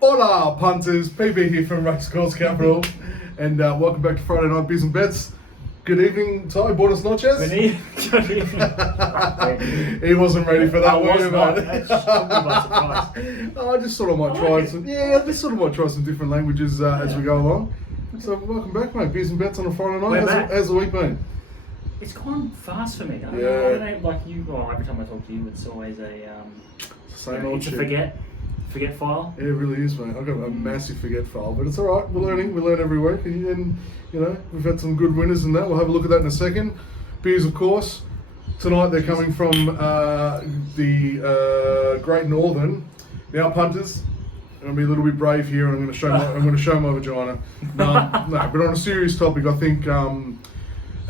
Hola, punters. PB here from Race Course Capital, and welcome back to Friday Night Beers and Bets. Good evening, Ty. Buenas noches. Good evening. He wasn't ready for that, I were was you, not. mate? That took me by surprise. I just thought I might try some. Yeah, I just thought I might try some different languages as we go along. So welcome back, mate. Beers and Bets on a Friday night. We're back. How's the week been? It's gone fast for me. I don't Yeah. know, like you, well, every time I talk to you, it's always Same old it's a shit. forget file. Yeah, it really is, mate. I've got a massive forget file, but it's all right. We're learning. We learn every week, and you know we've had some good winners in that. We'll have a look at that in a second. Beers, of course. Tonight they're coming from the Great Northern. Now, punters, I'm gonna be a little bit brave here, and I'm gonna show my vagina. No, but on a serious topic, I think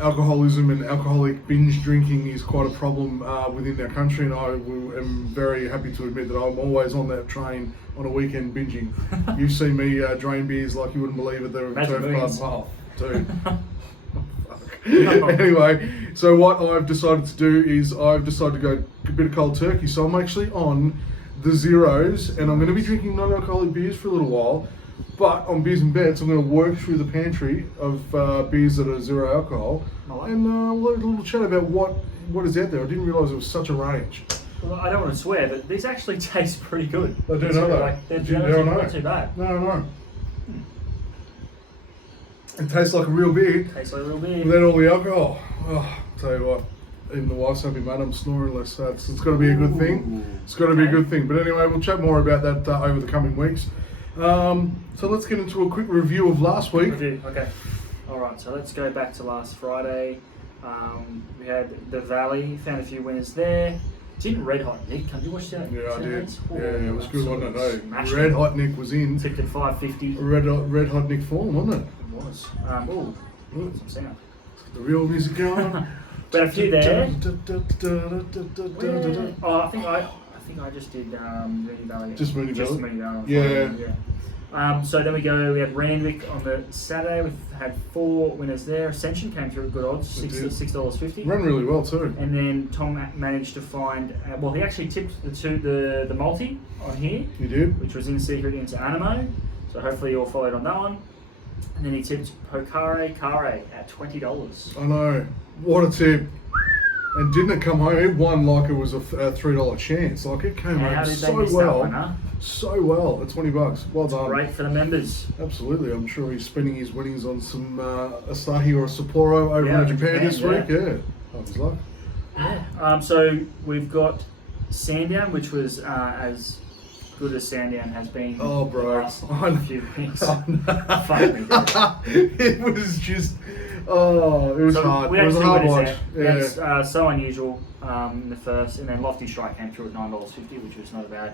alcoholism and alcoholic binge drinking is quite a problem within our country, and I am very happy to admit that I'm always on that train on a weekend binging. You've seen me drain beers like you wouldn't believe at the Magic Turf Club. Millions. Oh, dude. Anyway, so what I've decided to do is I've decided to go a bit of cold turkey. So I'm actually on the zeros, and I'm going to be drinking non-alcoholic beers for a little while. But on Beers and Bets, I'm going to work through the pantry of beers that are zero alcohol, and we'll have a little chat about what is out there. I didn't realise it was such a range. Well, I don't want to swear, but these actually taste pretty good. I do know that. They're Yeah, I generally know. not too bad. No. It tastes like a real beer Tastes like a real beer. without all the alcohol. Oh, tell you what, even the wife's happy, mate. I'm snoring less. So it's got to be a good thing. It's got to be a good thing. But anyway, we'll chat more about that over the coming weeks. So let's get into a quick review of last week. Review. Okay. All right. So let's go back to last Friday. We had the Valley. Found a few winners there. Didn't Red Hot Nick? Have you watched that? Yeah, I did. Oh, Yeah, it was good, wasn't it? smashed Red it. Hot Nick was in. Tipped at 550. Red Hot Nick form, wasn't it? It was. Ooh. Some sound. The real music going. But a few there. Yeah. Oh, I think I just did Mooney Valley. Just Mooney Valley? Mooney Valley. on Yeah. Friday, so then we had Randwick on the Saturday. We've had 4 winners there. Ascension came through at good odds, It did. $6.50. Ran really well too. And then Tom managed to find. Well, he actually tipped the multi on here, You did? which was in secret into Animo. So hopefully you all followed on that one. And then he tipped Pokare Kare at $20. I know. What a tip. And didn't it come home? It won like it was a $3 chance. Like it came How home did they so miss that well. one, huh? So well at $20. Well done. Great for the members. Absolutely. I'm sure he's spending his winnings on some Asahi or a Sapporo over Yeah, in Japan this yeah. week. Yeah. That was luck. Yeah. So we've got Sandown, which was as good as Sandown has been. Oh, bro. The last I know. few weeks. Oh, no. Fuck me, dude. It was just, it was So hard. we It had was a 2 hard winners watch. there. Yeah. That's so unusual in the first, and then Lofty Strike came through at $9.50, which was not a bad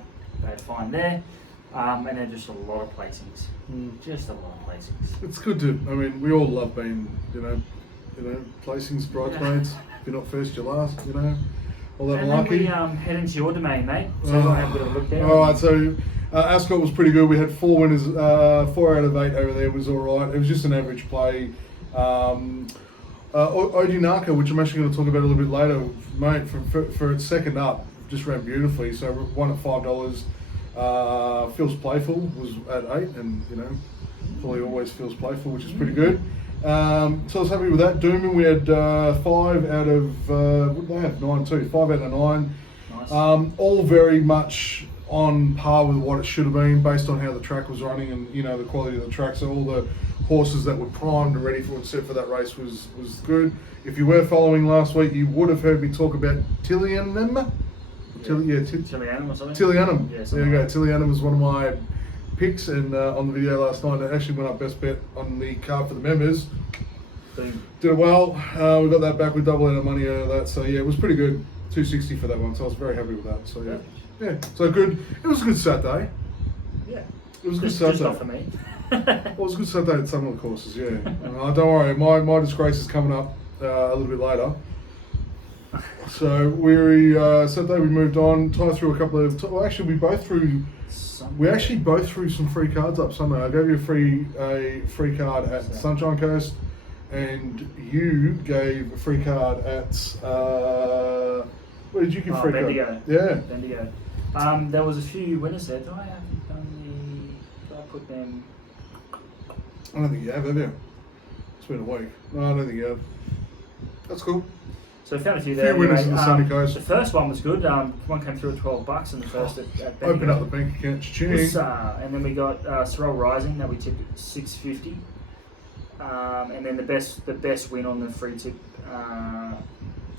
find there. And then just a lot of placings. Just a lot of placings. It's good to, I mean, we all love being, placings, bridesmaids. If you're not first, you're last, all that And then we malarkey. head into your domain, mate. So we'll have a bit of a look there. All right, so Ascot was pretty good. We had 4 winners, 4 out of 8 over there was all right. It was just an average play. Odinaka, which I'm actually going to talk about a little bit later, mate, for its second up, just ran beautifully. So won at $5. Feels Playful was at 8, and probably always feels playful, which is pretty good. So I was happy with that. Dooman, we had 5 out of what did they have? 9 too. 5 out of 9. Nice. All very much on par with what it should have been, based on how the track was running and the quality of the track. So all the horses that were primed and ready for and set for that race was good. If you were following last week, you would have heard me talk about Tillianum. Tillianum or something? Tillianum. Yeah, There something you go. like that. Tillianum was one of my picks, and on the video last night, it actually went up best bet on the card for the members. Boom. Did it well. We got that back with double out of money out of that. So yeah, it was pretty good. $2.60 for that one. So I was very happy with that. So yeah. So good. It was a good Saturday. Yeah. It was a good Just Saturday. not for me. Well, it was a good Saturday at some of the courses. Yeah. Don't worry. My disgrace is coming up a little bit later. So Saturday we moved on. Ty threw a couple of. Well, actually, we both threw. We actually both threw some free cards up Sunday. I gave you a free card at Sunshine Coast, and you gave a free card at where did you give free Bendigo. card? Yeah. Bendigo. There was a few winners there. Do I have done that put them? I don't think you have you? It's been a week. No, I don't think you have. That's cool. So I found a few Few there. winners anyway. in the sunny coast. The first one was good. One came through at $12 in the first at Open up the bank account, cha-ching. and then we got Sorrel Rising that we tipped at $6.50. And then the best win on the free tip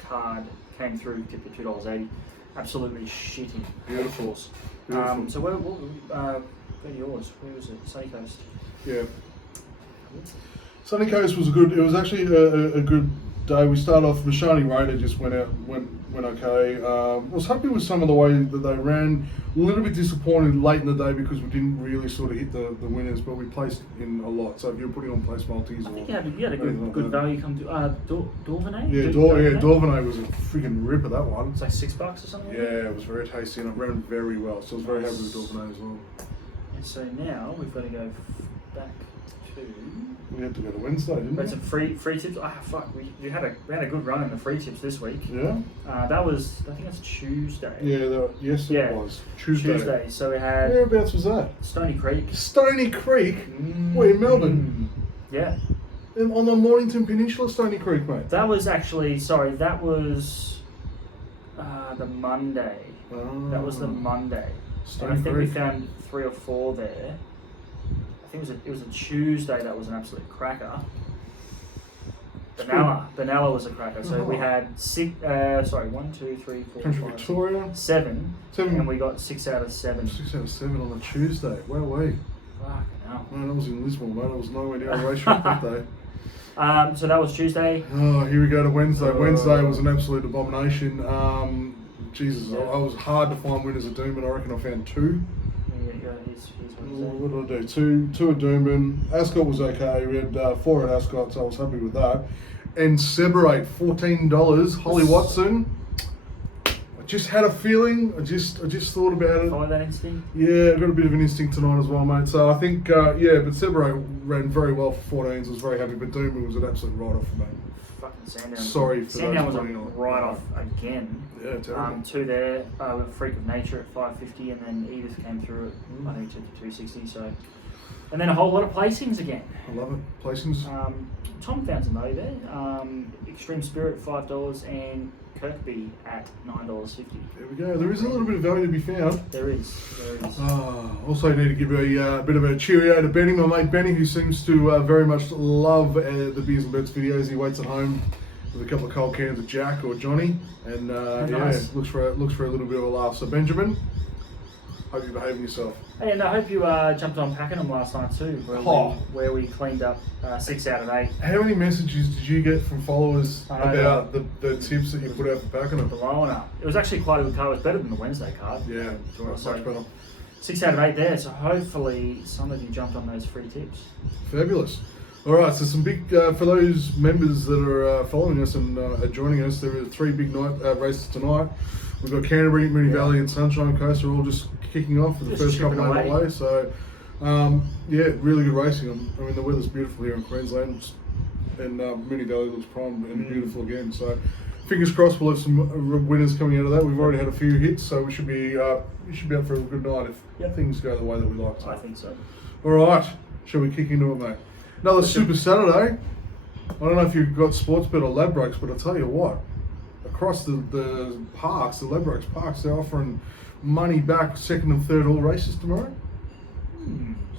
card came through, tipped at $2.80. Absolutely shitting. Beautiful. So where go to yours? Where was it? Sunny Coast. Yeah. Sunny Coast was good. It was actually a good day. We started off. Mashani Raider just went okay. I was happy with some of the way that they ran. A little bit disappointed late in the day because we didn't really sort of hit the winners, but we placed in a lot. So if you're putting on place multis, I think you had a good value come to Dorvenay. Yeah, Dorvenay was a freaking ripper, that one. It's like $6 or something. Yeah, it was very tasty and it ran very well. So I was very happy with Dorvenay as well. And so now we've got to go back to. We had to go to Wednesday, didn't We had we? some free tips. Ah, fuck. We had a good run in the free tips this week. Yeah. That was, I think that's Tuesday. Yeah. Yes, Yeah. it was Tuesday. So we had Whereabouts was that? Stony Creek. Stony Creek. Where in Melbourne? Yeah. On the Mornington Peninsula, Stony Creek, mate. That was actually that was the Monday. Oh. That was the Monday. Stony And I think Creek. we found 3 or 4 there. I think it was a Tuesday that was an absolute cracker. Benalla was a cracker. So we had 1, 2, 3, 4, Country 5, 6, Victoria. 7, 7. and we got 6 out of 7. 6 out of 7 on a Tuesday. Wow, way. Fucking hell. Man, I was in Lismore, mate. I was nowhere near a racetrack that day. So that was Tuesday. Oh, here we go to Wednesday. Wednesday was an absolute abomination. Jesus, Yeah. I was hard to find winners at Doomben. I reckon I found 2. Here's Wednesday. What did I do? Two at Doomben. Ascot was okay. We had 4 at Ascot, so I was happy with that. And Separate, $14. Holly Watson. I just had a feeling. I just thought about it. Follow that instinct. Yeah, I've got a bit of an instinct tonight as well, mate. So I think, but Separate ran very well for 14s. I was very happy, but Doomben was an absolute write-off for me. Fucking Sandown. Sorry for Sandown those was a running on it. write-off again. Yeah, terrible. 2 there, with Freak of Nature at $5.50, and then Edith came through at I think to $2.60. So, and then a whole lot of placings again. I love it. Placings. Tom found some value there. Extreme Spirit $5 and Kirkby at $9.50. There we go. There is a little bit of value to be found. There is. Also need to give a bit of a cheerio to Benny, my mate Benny, who seems to very much love the Beers and Bets videos. He waits at home with a couple of cold cans of Jack or Johnny, and Nice. looks for a little bit of a laugh. So Benjamin, hope you're behaving yourself. Hey, and I hope you jumped on Pakenham last night too, where we cleaned up 6 out of 8. How many messages did you get from followers I know. about the tips that you put out for Pakenham? Blowing up. It was actually quite a good card. It was better than the Wednesday card. Yeah, much better. 6 out of 8 there, so hopefully some of you jumped on those free tips. Fabulous. All right, so some big, for those members that are following us and are joining us, there are 3 big night races tonight. We've got Canterbury, Moonee Valley and Sunshine Coast are all just kicking off for the Just first couple chipping of away. So, really good racing. I mean, the weather's beautiful here in Queensland, and Moonee Valley looks prime and beautiful again. So, fingers crossed we'll have some winners coming out of that. We've already had a few hits, so we should be up for a good night if things go the way that we like to. I think so. All right, shall we kick into it, mate? Another Super Saturday. I don't know if you've got Sportsbet or Ladbrokes, but I tell you what, across the parks, the Ladbrokes parks, they're offering money back second and third all races tomorrow.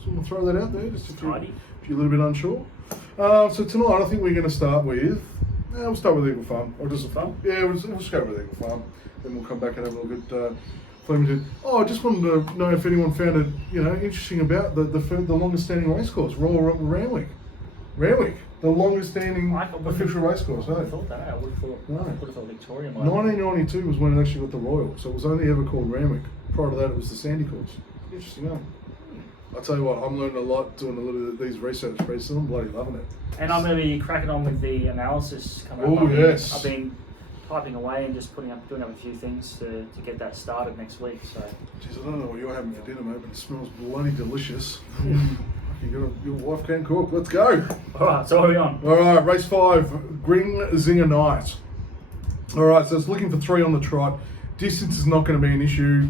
So we'll throw that out there just if you're a little bit unsure. So tonight, I think we're going to start with. We'll start with Eagle Farm. Or just Farm? Yeah, we'll just go with Eagle Farm. Then we'll come back and have a look at Flemington. I just wanted to know if anyone found it, interesting about the longest standing race course, Royal Randwick. Randwick, the longest standing official race course. I thought that. I would have thought Victoria might. 1992 was when it actually got the Royal, so it was only ever called Randwick. Prior to that, it was the Sandy course. Interesting, huh? I tell you what, I'm learning a lot doing a little of these research pieces. I'm bloody loving it. And I'm going to be cracking on with the analysis coming up. Oh, yes. I've been typing away and just doing up a few things to get that started next week. So. Jeez, I don't know what you're having for dinner, mate, but it smells bloody delicious. Your wife can cook. Let's go. All right, so what are we on? All right, race 5, Green Zinger Night. All right, so it's looking for 3 on the trot. Distance is not going to be an issue.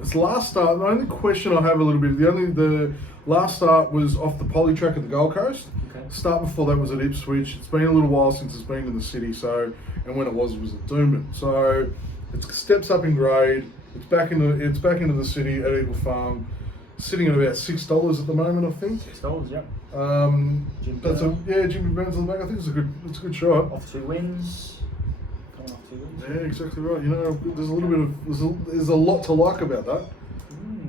It's last start. The only question I have a little bit. The last start was off the poly track at the Gold Coast. Okay. Start before that was at Ipswich. It's been a little while since it's been in the city. So, and when it was at Doomben. So, it steps up in grade. It's back into the city at Eagle Farm, sitting at about $6 at the moment, I think. $6, yep. Jimmy Burns on the back. I think it's a good shot. Off 2 wins. Coming off 2 wins. Yeah, exactly right. You know, there's a little bit of there's a lot to like about that.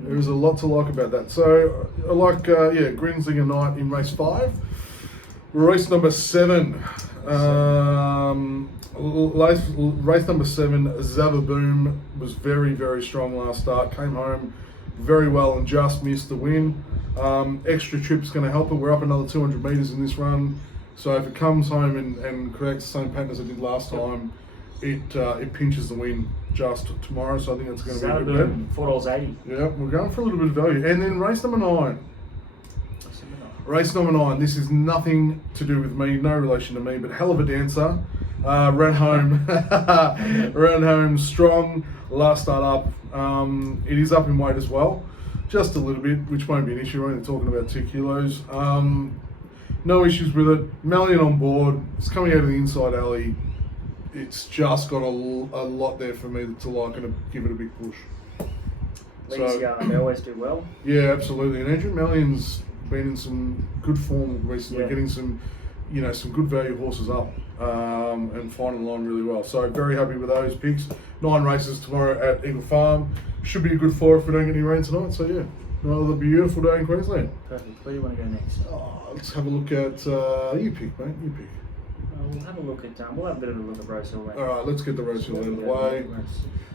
There is a lot to like about that. So I like Grinslinger Knight in race 5. Race number 7. Race number 7, Zavaboom was very, very strong last start. Came home very well and just missed the win. Extra trip's going to help it. We're up another 200 metres in this run. So if it comes home and creates the same pattern as it did last time, it pinches the win just tomorrow. So I think that's going to be a good bet. $4.80. Yeah, we're going for a little bit of value. And then race number 9. Race number 9. This is nothing to do with me, no relation to me, but hell of a dancer. Ran home strong. Last start up. It is up in weight as well, just a little bit, which won't be an issue. We're only talking about 2 kilos. No issues with it. Melian on board. It's coming out of the inside alley. It's just got a lot there for me to like and to give it a big push. They always do well. Yeah, absolutely. And Andrew Melian's been in some good form recently, getting some good value horses up and finding the line really well. So very happy with those picks. 9 races tomorrow at Eagle Farm. Should be a good 4 if we don't get any rain tonight. So yeah, another beautiful day in Queensland. Perfect. Where do you want to go next? Let's have a look at you pick, mate. You pick. We'll have a look at we'll have a bit of a look at Rosehill. All right, let's get the Rosehill out of the way.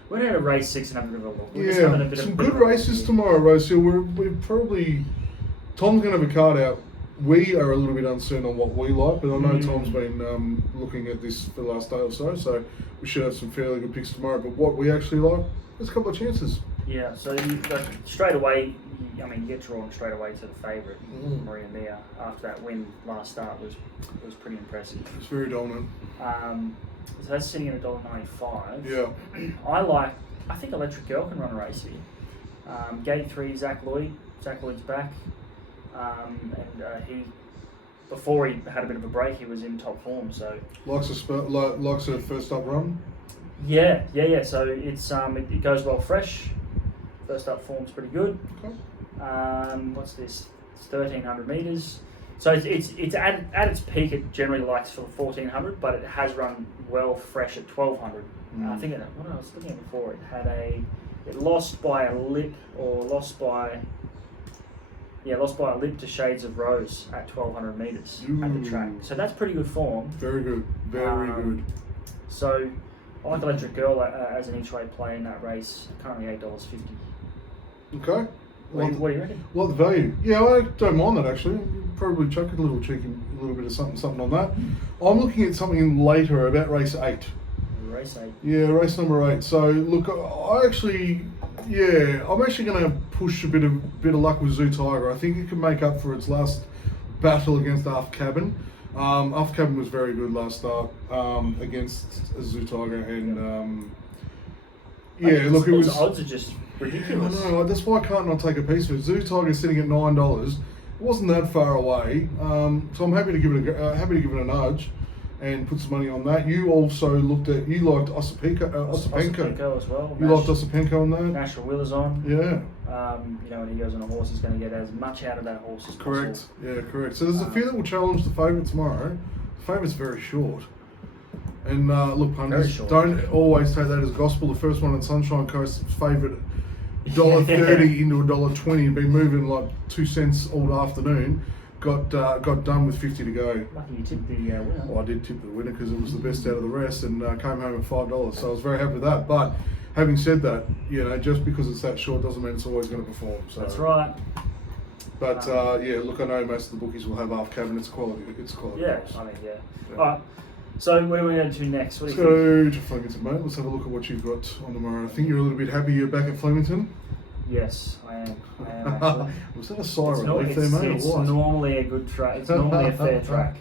We're going to race 6 and have a bit of a look. Yeah, some good races tomorrow, Rosehill. We're probably Tom's going to have a card out. We are a little bit uncertain on what we like, but I know Tom's been looking at this for the last day or so we should have some fairly good picks tomorrow. But what we actually like, there's a couple of chances. Yeah, so straight away, you get drawn straight away to the favourite, Maria Mia. After that win last start was pretty impressive. It's very dominant. So that's sitting at $1.95. Yeah. I think Electric Girl can run a race here. Gate 3, Zach Lloyd. Zach Lloyd's back. He, before he had a bit of a break, he was in top form. So likes a first up run. Yeah. So it goes well fresh. First up form's pretty good. Okay. What's this? It's 1,300 meters. So it's at its peak. It generally likes for 1,400, but it has run well fresh at 1,200. I think what I was looking at before, it lost by a lip to Shades of Rose at 1,200 meters at the track. So that's pretty good form. Very good. Very good. So I like Electric Girl as an each way play in that race. Currently $8.50. Okay. What do you reckon? Like the value. Yeah, I don't mind that actually. Probably chuck a little bit of something on that. I'm looking at something later about race 8. Race 8. Yeah, race number 8. So look, I'm actually going to push a bit of luck with Zoo Tiger. I think it can make up for its last battle against Arf Cabin. Arf Cabin was very good last start against Zoo Tiger, and look, it was. Odds are just ridiculous. I know, that's why I can't not take a piece of it. Zoo Tiger sitting at $9. It wasn't that far away, so I'm happy to give it a nudge and put some money on that. You also liked Osipenko as well. You liked Osipenko on that? National Willers on. Yeah. When he goes on a horse, he's going to get as much out of that horse as correct. possible. Yeah, correct. So there's a few that will challenge the favourite tomorrow. The favourite's very short. And look, punters, don't always take that as gospel. The first one on Sunshine Coast favourite $1.30 into $1.20 and been moving like 2 cents all afternoon. Got done with 50 to go. Lucky you tipped the winner. Well, I did tip the winner because it was the best out of the rest, and came home at $5. So I was very happy with that. But having said that, just because it's that short doesn't mean it's always going to perform. So. That's right. But look, I know most of the bookies will have half cabin. It's quality. Yeah, horse. Yeah. All right. So where are we going to next? Let's go to Flemington, mate. Let's have a look at what you've got on tomorrow. I think you're a little bit happy you're back at Flemington. Yes, I am actually. Was that a sigh of relief there, mate? It's normally a good track. It's normally a fair track.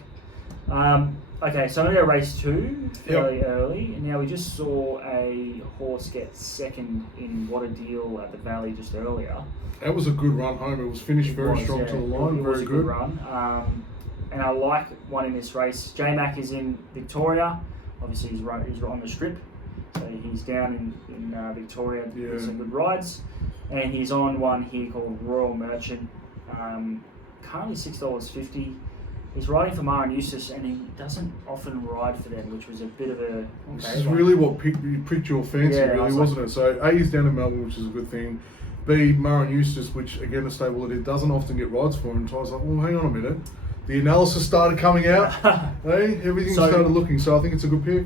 Okay, so I'm going to go race 2 fairly early. And now we just saw a horse get second in What a Deal at the Valley just earlier. That was a good run home. It was finished very strong to the line. It was Very a good run. And I like one in this race. J-Mac is in Victoria. Obviously, he's on the strip. So he's down in Victoria with some good rides. And he's on one here called Royal Merchant. Currently $6.50. He's riding for Mara and Eustace, and he doesn't often ride for them, which was a bit of a... This is really what piqued your fancy, really, wasn't it? So A, he's down in Melbourne, which is a good thing. B, Mara and Eustace, which again, a stable that it doesn't often get rides for, and Ty's like, well, hang on a minute. The analysis started coming out. Hey, everything started looking, so I think it's a good pick.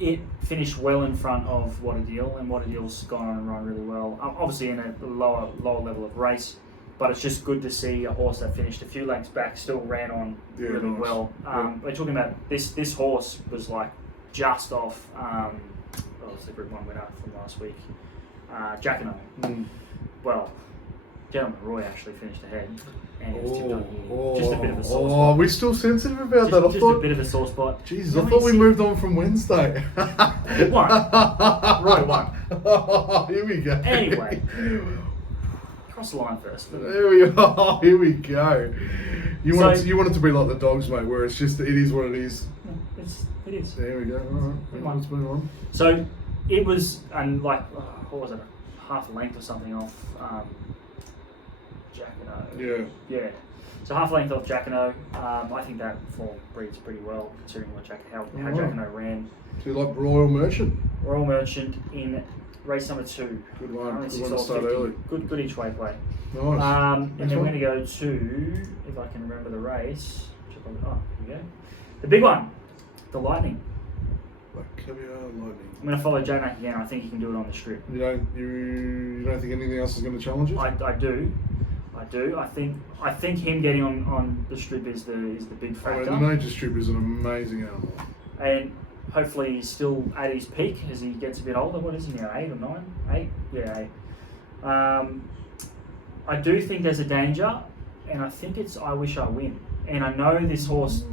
It finished well in front of What a Deal, and What a Deal's gone on and run really well. Obviously in a lower level of race, but it's just good to see a horse that finished a few lengths back still ran on really well. We're talking about this horse was like just off. What was the Group 1 winner from last week? Jacquino. Well, Gentleman Roy actually finished ahead. And it's tipped on here. Just a bit of a sore spot. We're still sensitive about that. Just a bit of a sore spot. Jesus, I thought we moved on from Wednesday. It won. Roy won. Here we go. Anyway. Cross the line first. There we are. Here we go. You want it to be like the dogs, mate, where it's just, it is what it is. It is. There we go. All right. Let's move on. So it was, and like, what was it, half a length or something off Jacquino. Yeah. So half a length off Jacquino. I think that form breeds pretty well, considering how Jacquino ran. So you like Royal Merchant? Royal Merchant in race number 2. Good one. Good one to start early. Good each way play. Nice. And then we're going to go to, if I can remember the race. Here we go. The big one, the Lightning. Caviar Lightning. I'm going to follow J-Mac again. I think he can do it on the strip. You don't think anything else is going to challenge it? I do. I think him getting on the strip is the big factor. The Nature Strip is an amazing animal. And hopefully he's still at his peak as he gets a bit older. What is he now, 8 or 9? 8? Yeah, 8. I do think there's a danger, and I think it's I Wish I Win. And I know this horse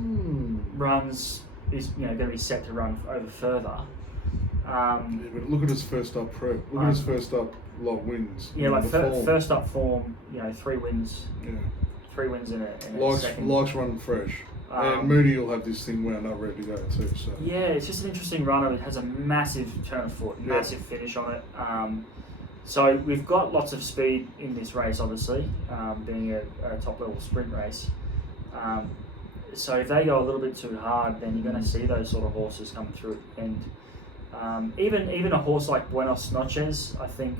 is going to be set to run over further. But look at his first up prep. Look at his first up lot wins. Yeah, like first up form, 3 wins. Yeah. 3 wins in a second. Likes running fresh. And Moody will have this thing wound up ready to go too. So yeah, it's just an interesting runner. It has a massive turn of foot, massive finish on it. So we've got lots of speed in this race, obviously, being a top level sprint race. So if they go a little bit too hard, then you're going to see those sort of horses come through. And even a horse like Buenos Noches, I think.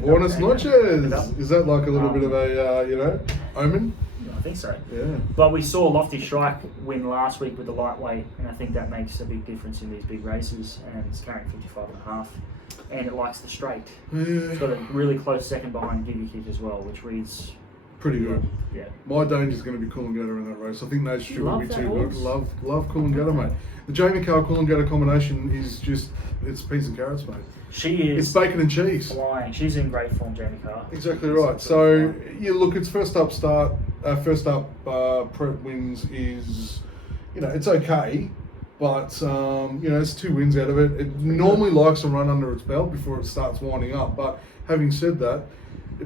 Buenos Noches. Is that like a little bit of a omen? I think so. Yeah. But we saw Lofty Strike win last week with the lightweight, and I think that makes a big difference in these big races. And it's carrying 55.5, and it likes the straight. Yeah. It's got a really close second behind Give You Kick as well, which reads pretty good. Yeah. My danger is going to be Coolangatta in that race. I think Nature Strip will be too good. Horse. Love Coolangatta, mate. The Jamie Carr Coolangatta combination is just, it's peas and carrots, mate. She is. It's bacon and cheese. Flying. She's in great form, Jamie Carr. Exactly right. So, look, its first up prep wins is, it's okay, but, it's 2 wins out of it. It normally likes to run under its belt before it starts winding up, but having said that,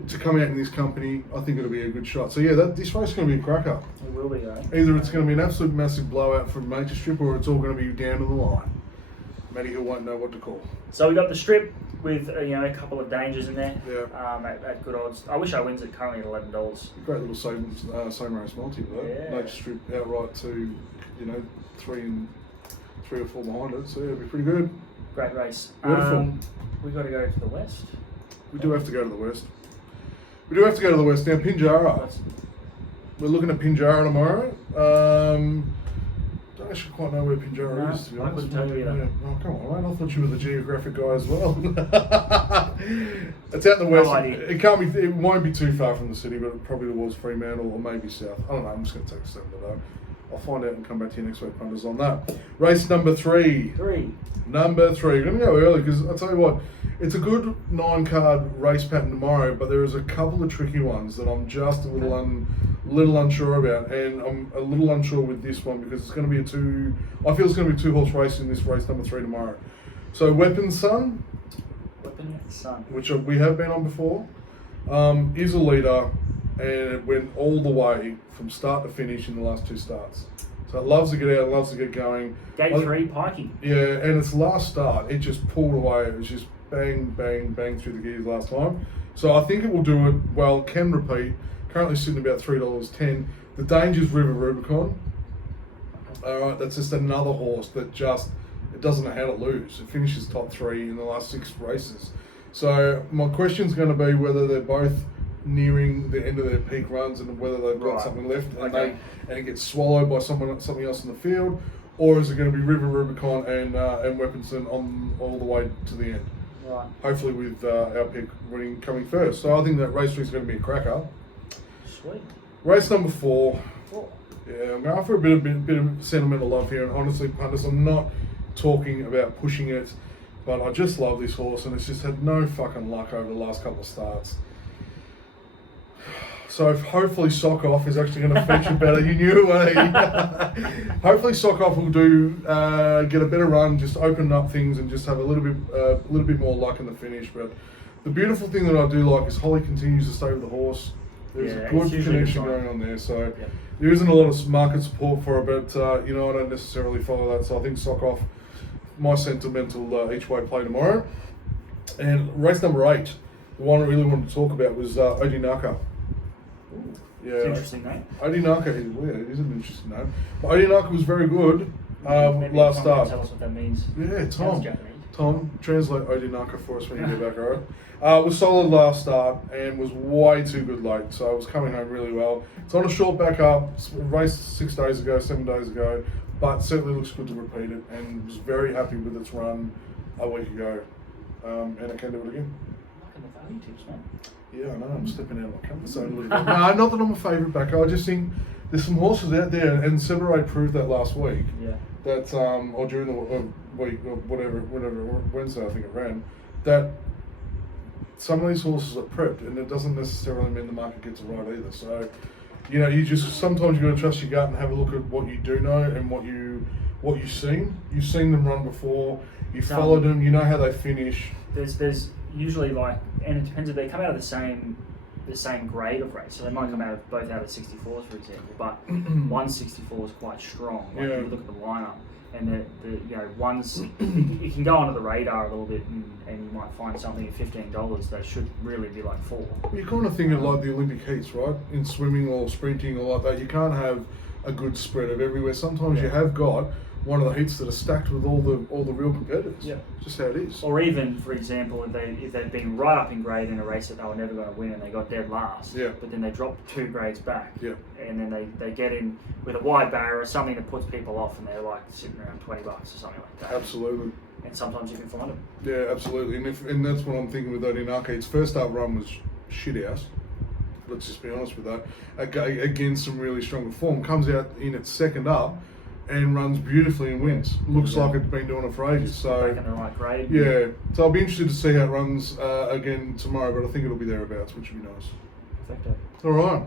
to come out in this company, I think it'll be a good shot. So, this race is going to be a cracker. It will be, though. Either it's going to be an absolute massive blowout from Nature Strip, or it's all going to be down to the line. Matty Hill won't know what to call. So we got the strip with a couple of dangers in there. Yeah. At good odds. I Wish I Wins it currently at $11. Great little same race multi though. Yeah. Nature Strip outright to 3 or 4 behind it. So it'll be pretty good. Great race. Beautiful. We got to go to the west. We do have to go to the west. Now Pinjarra. We're looking at Pinjarra tomorrow. Don't actually quite know where Pinjarra is, to be honest. I couldn't tell you either. Oh, come on, mate. I thought you were the geographic guy as well. It's out in the west. No idea. It won't be too far from the city, but probably towards Fremantle or maybe south. I don't know. I'm just going to take a step today. I'll find out and come back to you next week, punters, on that. Race number 3. Number 3. We're going to go early because I'll tell you what, it's a good 9-card race pattern tomorrow, but there is a couple of tricky ones that I'm just a little a little unsure about, and I'm a little unsure with this one because it's going to be I feel it's going to be a 2-horse race in this race number 3 tomorrow. So Weapon Sun, which we have been on before, is a leader, and it went all the way from start to finish in the last 2 starts. So it loves to get out, loves to get going. Gate 3 piking. Yeah, and its last start, it just pulled away. It was just bang, bang, bang through the gears last time. So I think it will do it well, can repeat. Currently sitting about $3.10. The Danger's River Rubicon. Alright, that's just another horse that it doesn't know how to lose. It finishes top 3 in the last 6 races. So my question's going to be whether they're both nearing the end of their peak runs and whether they've got something left and it gets swallowed by something else in the field, or is it going to be River Rubicon and Weaponson on all the way to the end? Right. Hopefully with our pick coming first. So I think that race 3 is going to be a cracker. Sweet. Race number 4. Cool. Yeah, I'm going for a bit of sentimental love here, and honestly, punters, I'm not talking about pushing it, but I just love this horse, and it's just had no fucking luck over the last couple of starts. So hopefully Sock Off is actually going to feature better. You knew, hopefully Sock Off will get a better run, just open up things and just have a little bit more luck in the finish. But the beautiful thing that I do like is Holly continues to stay with the horse. There's a good connection going on there. So there isn't a lot of market support for it, but I don't necessarily follow that. So I think Sock Off, my sentimental each way play tomorrow. And race number 8, the one I really wanted to talk about was Odinaka. Yeah, it's interesting name. Odinaka is an interesting name. But Odinaka was very good Maybe last Tom can start. Tell us what that means. Yeah, Sounds Tom. Japanese. Tom, translate Odinaka for us when you get back, alright? Was solid last start and was way too good late, so I was coming home really well. It's on a short back up, raced 7 days ago, but certainly looks good to repeat it, and was very happy with its run a week ago, and I can do it again. Liking the value tips, man. Yeah, I know, I'm stepping out of my comfort zone a little bit. No, not that I'm a favourite backer, I just think there's some horses out there, and Severade proved that last week. Yeah. That or during the week or whatever Wednesday I think it ran, that some of these horses are prepped, and it doesn't necessarily mean the market gets it right either. So, you just sometimes you got to trust your gut and have a look at what you do know and what you've seen. You've seen them run before. You followed them. You know how they finish. There's usually and it depends if they come out of the same grade of race. So they might come out both out of 64s, for example, but 164 is quite strong. Like you look at the lineup, and ones you can go under the radar a little bit, and you might find something at $15 that should really be like 4. Well, you kind of think of like the Olympic heats, right? In swimming or sprinting or like that, you can't have a good spread of everywhere. Sometimes you have got one of the heats that are stacked with all the real competitors. Yeah, just how it is. Or even, for example, if they've been right up in grade in a race that they were never going to win and they got dead last. Yeah. But then they dropped 2 grades back. Yeah. And then they get in with a wide barrier or something that puts people off, and they're like sitting around $20 or something like that. Absolutely. And sometimes you can find them. Yeah, absolutely. And that's what I'm thinking with Odinaka. Its first up run was shit house. Let's just be honest with that. Against some really strong form, comes out in its second up and runs beautifully and wins. Looks like it's been doing it for ages. So back in the right grade. Yeah. So I'll be interested to see how it runs again tomorrow, but I think it'll be thereabouts, which would be nice. Perfecto. All right.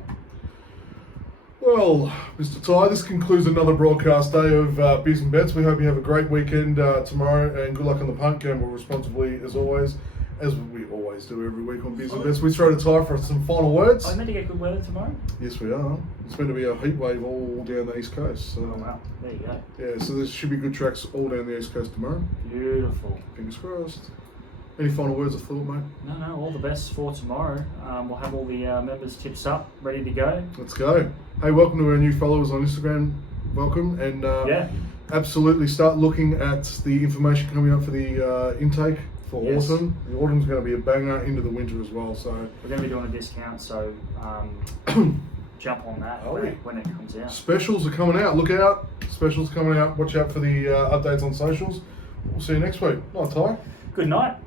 Well, Mr. Ty, this concludes another broadcast day of Beers and Bets. We hope you have a great weekend tomorrow, and good luck on the punt. Gamble responsibly as always, as we always do every week on Beers and Bets. We throw to Ty for some final words. Are we meant to get good weather tomorrow? Yes, we are. It's meant to be a heat wave all down the east coast. So, oh wow, there you go. Yeah, so there should be good tracks all down the east coast tomorrow. Beautiful. Fingers crossed. Any final words of thought, mate? No, all the best for tomorrow. We'll have all the members' tips up, ready to go. Let's go. Hey, welcome to our new followers on Instagram. Welcome. And absolutely start looking at the information coming up for the intake for autumn. The autumn's going to be a banger into the winter as well. So we're going to be doing a discount, so jump on that when it comes out. Specials are coming out. Look out. Specials are coming out. Watch out for the updates on socials. We'll see you next week. Night, Ty. Good night.